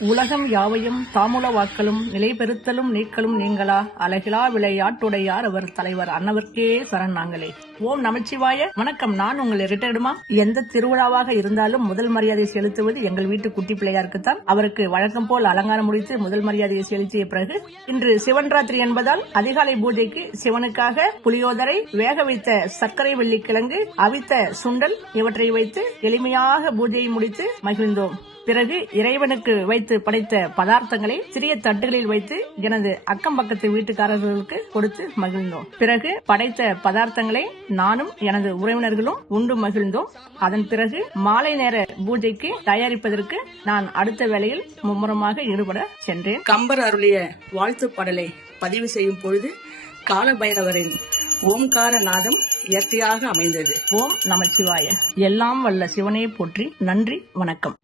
உலகம் யாவையும் தாமுல வாக்களும் நிலைபெறுத்தலும் நீக்கலும் நீங்களா? அழகிலா விளையாட்டுடையார் அவர் தலைவர் அன்னவர்க்கே சரண் நாங்களே. ஓம் நமச்சிவாய. வணக்கம். நான் உங்களை ரிட்டையர்டுமா? எந்த திருவிழாவாக இருந்தாலும் முதல் மரியாதை செலுத்துவது எங்கள் வீட்டு குட்டி பிள்ளையாருக்குத்தான். அவருக்கு வழக்கம் போல் அலங்காரம் முடித்து முதல் மரியாதையை செலுத்திய பிறகு இன்று சிவன் ராத்திரி என்பதால் அதிகாலை பூஜைக்கு சிவனுக்காக புளியோதரை வேக வைத்த சர்க்கரை வெள்ளிக்கிழங்கு அவித்த சுண்டல் இவற்றை வைத்து எளிமையாக பூஜையை முடித்து மகிழ்ந்தோம். பிறகு இறைவனுக்கு வைத்து படைத்த பதார்த்தங்களை சிறிய தட்டுகளில் வைத்து எனது அக்கம் பக்கத்து வீட்டுக்காரர்களுக்கு கொடுத்து மகிழ்ந்தோம். பிறகு படைத்த பதார்த்தங்களை நானும் எனது உறவினர்களும் உண்டு மகிழ்ந்தோம். அதன் பிறகு மாலை நேர பூஜைக்கு தயாரிப்பதற்கு நான் அடுத்த வேளையில் மும்முரமாக ஈடுபட சென்றேன். கம்பர் அருளிய வாழ்த்து பாடலை பதிவு செய்யும் பொழுது காலபைரவரின் ஓம்கார நாதம் இயற்கையாக அமைந்தது. ஓம் நமச்சிவாய. எல்லாம் வல்ல சிவனே போற்றி. நன்றி வணக்கம்.